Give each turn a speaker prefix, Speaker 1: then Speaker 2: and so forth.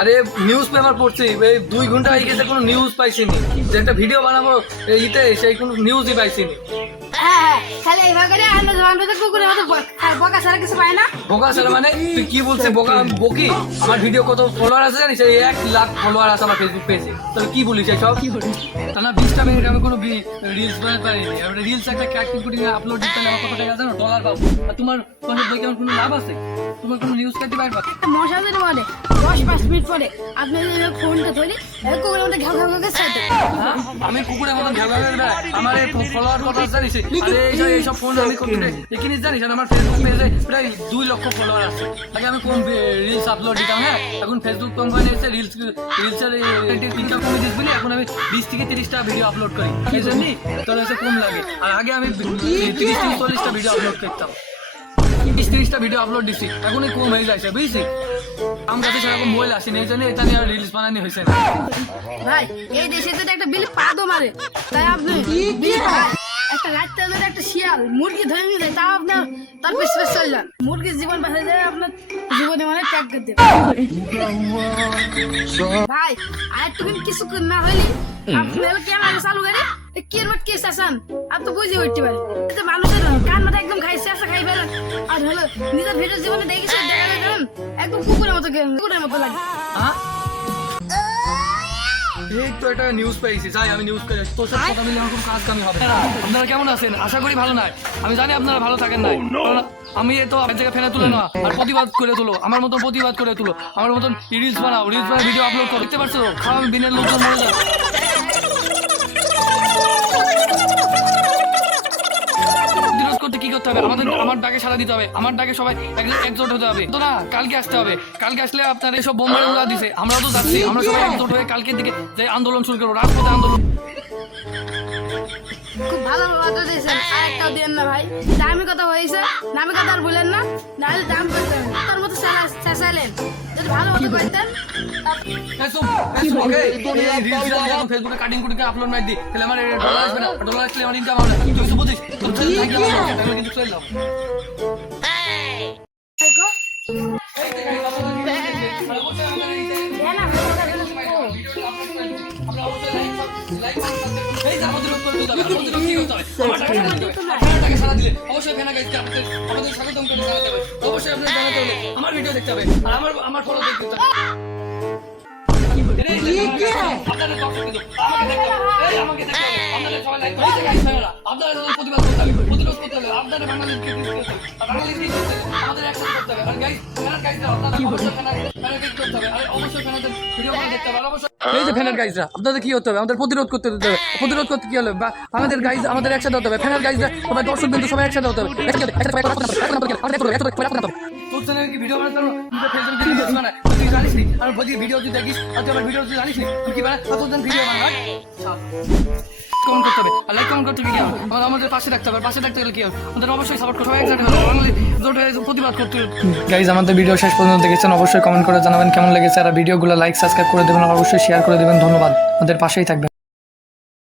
Speaker 1: আরে news paper পড়ছি। এই দুই ঘণ্টা হয়ে গেছে, কোনো নিউজ পাইছিনি যে একটা ভিডিও বানাবো ইতে, সেই কোনো নিউজই পাইছিনি
Speaker 2: হ্যাঁ এইভাবে করে আমরা জবান পেতে কুকুরের মতো ব- বকা ছাড়া কিছু পায় না।
Speaker 1: বোকা ছেলে মানে? তুই কি বলছিস? বোকা বকি? আমার ভিডিও কত ফলোয়ার আছে জানিস? এই এক লাখ ফলোয়ার আছে আমার ফেসবুক পেজে তাহলে কি বলিস সব কি বলিস? তা বিশটা মিনিট আমি কোনো রিলস বানাতে পারিনি। আর রিলস একটা ক্যাটিং করে আপলোড দিতে আমার কত টাকা জানো? ডলার পাবো। আর তোমার তোমার বই কেমন কোনো লাভ আছে? তোমার কোনো নিউজ কাটতে পারবা
Speaker 2: একটা মশা যদি বলে দশ পাঁচ মিনিট পরে। আপনি ফোনটা ধরি কুকুরের ঘাউ ঘাউ
Speaker 1: হ্যাঁ? আমি কুকুরের আমার ফলোয়ার কথা জানিস? এইসব ফোন আমি দেখিনি জানিস আমার ফেসবুক পেজে প্রায় দুই লক্ষ ফলোয়ার আছে। আগে আমি কম রিলস আপলোড দিতাম হ্যাঁ? এখন ফেসবুক কোম্পানি এসে রিলস রিলসের ইনকাম কমে দিস বলি এখন আমি বিশ থেকে তিরিশটা ভিডিও আপলোড করি। এই জন্যই তোর হচ্ছে কম লাগে। আর আগে আমি তিরিশ থেকে চল্লিশটা ভিডিও আপলোড করতাম। বিশ তিরিশটা ভিডিও আপলোড দিছি। এখনই কম হয়ে যাচ্ছে বুঝছি? আমার কাছে সেরকম মোবাইল আসেনি এই জন্য এটা নিয়ে আর রিলস বানানি হয়েছে না।
Speaker 2: ভাই এই দেশে যদি একটা বিলি পাদও মারে। তাই আপনি একটা রাত্রে যদি একটা শিয়াল মুরগি ধরে নিয়ে যায় তাও আপনার তার পিছ পিছ চলে যান মুরগির জীবন বাঁচা যায় আপনার জীবনে মানে ত্যাগ করে দেবে ভাই আর একটু কিছু না হইলি আপনি হলো ক্যামেরা চালু করে? কি রোড কি শাসন আপনি তো বুঝে উঠতে এটা মানুষের কান মাথা একদম খাই শেষে খাই ফেলেন আর হলো নিজের ভিডিও জীবনে দেখেছি দেখা একদম কুকুরের মতো কুকুরের মতো লাগে?
Speaker 1: এই তো একটা নিউজ পেয়েছি। যাই আমি নিউজ পেয়েছি তোর সাথে কথা মিলে আমার কোনো কাজ কামি হবে না। আপনারা কেমন আছেন? আশা করি ভালো নাই। আমি জানি আপনারা ভালো থাকেন নাই। কারণ আমি এই তো এক জায়গায় ফেলে তুলে না আর প্রতিবাদ করে তুলো। আমার মতন প্রতিবাদ করে তুলো। আমার মতন রিলস বানাও। রিলস বানাও ভিডিও আপলোড করতে দেখতে পারছ খারাপ বিনের লোকজন মরে যায় করতে হবে। আমাদের আমার ডাকে সারা দিতে হবে। আমার ডাকে সবাই এক- একজোট হতে হবে। তো না কালকে আসতে হবে। কালকে আসলে আপনার এইসব বোম্বাই উড়া দিছে। আমরাও তো যাচ্ছি। আমরা সবাই একজোট হয়ে কালকের দিকে যে আন্দোলন শুরু করব রাজপথে আন্দোলন।
Speaker 2: খুব ভালো কথা দিয়েছেন। আর একটাও দিয়েন না ভাই। দামি কথা হয়েছে দামি কথা আর বলেন না নাহলে দাম করতে হবে? চেঁচাইলেন যদি ভালো মতো করতেন
Speaker 1: ফেসবুকে কাটিং করে আপলোড মার দি তাহলে আমার ডলার আসবে না ডলার আসলে আমার ইনকাম হবে না তুই কিছু বুঝিস কিন্তু চলে? আমার অবশ্যই ফেনা গাইজকে আমাদের স্বাগতম করে জানাতে আপনারা প্রতিবাদ আপনারা করতে হবে। অবশ্যই ফ্যানেদের দেখতে হবে। অবশ্যই- এই যে ফ্যানের গাইজরা আপনাদের কি হতে হবে? আমাদের প্রতিরোধ করতে দিতে হবে। প্রতিরোধ করতে কি হলে? বা আমাদের গাইজ আমাদের একসাথে হতে হবে। ফ্যানের গাইজরা সবাই দর্শক বিন্দু সবাই একসাথে হতে হবে। একসাথে- একসাথে সবাই কথা বলতে হবে, একসাথে কথা বলতে হবে, একসাথে কথা বলতে হবে। তোর চ্যানেলে কি ভিডিও বানাতে তুই ফেসবুক থেকে ভিডিও বানায় তুই জানিস নি? আর ভিডিও তুই দেখিস আর ভিডিও তুই জানিস নি তুই কি বানায় ভিডিও বানায় কমেন্ট করতে হবে? আর লাইক কমেন্ট করতে হবে আমাদের আমাদের পাশে রাখতে হবে পাশে রাখতে গেলে কি হবে? ওদের অবশ্যই সাপোর্ট করতে হবে একসাথে প্রতিবাদ করতে গাইজ আমাদের ভিডিও শেষ পর্যন্ত দেখেছেন, অবশ্যই কমেন্ট করে জানাবেন কেমন লেগেছে। আর ভিডিওগুলো লাইক সাবস্ক্রাইব করে দেবেন, আর অবশ্যই শেয়ার করে দেবেন। ধন্যবাদ। আমাদের পাশেই থাকবেন।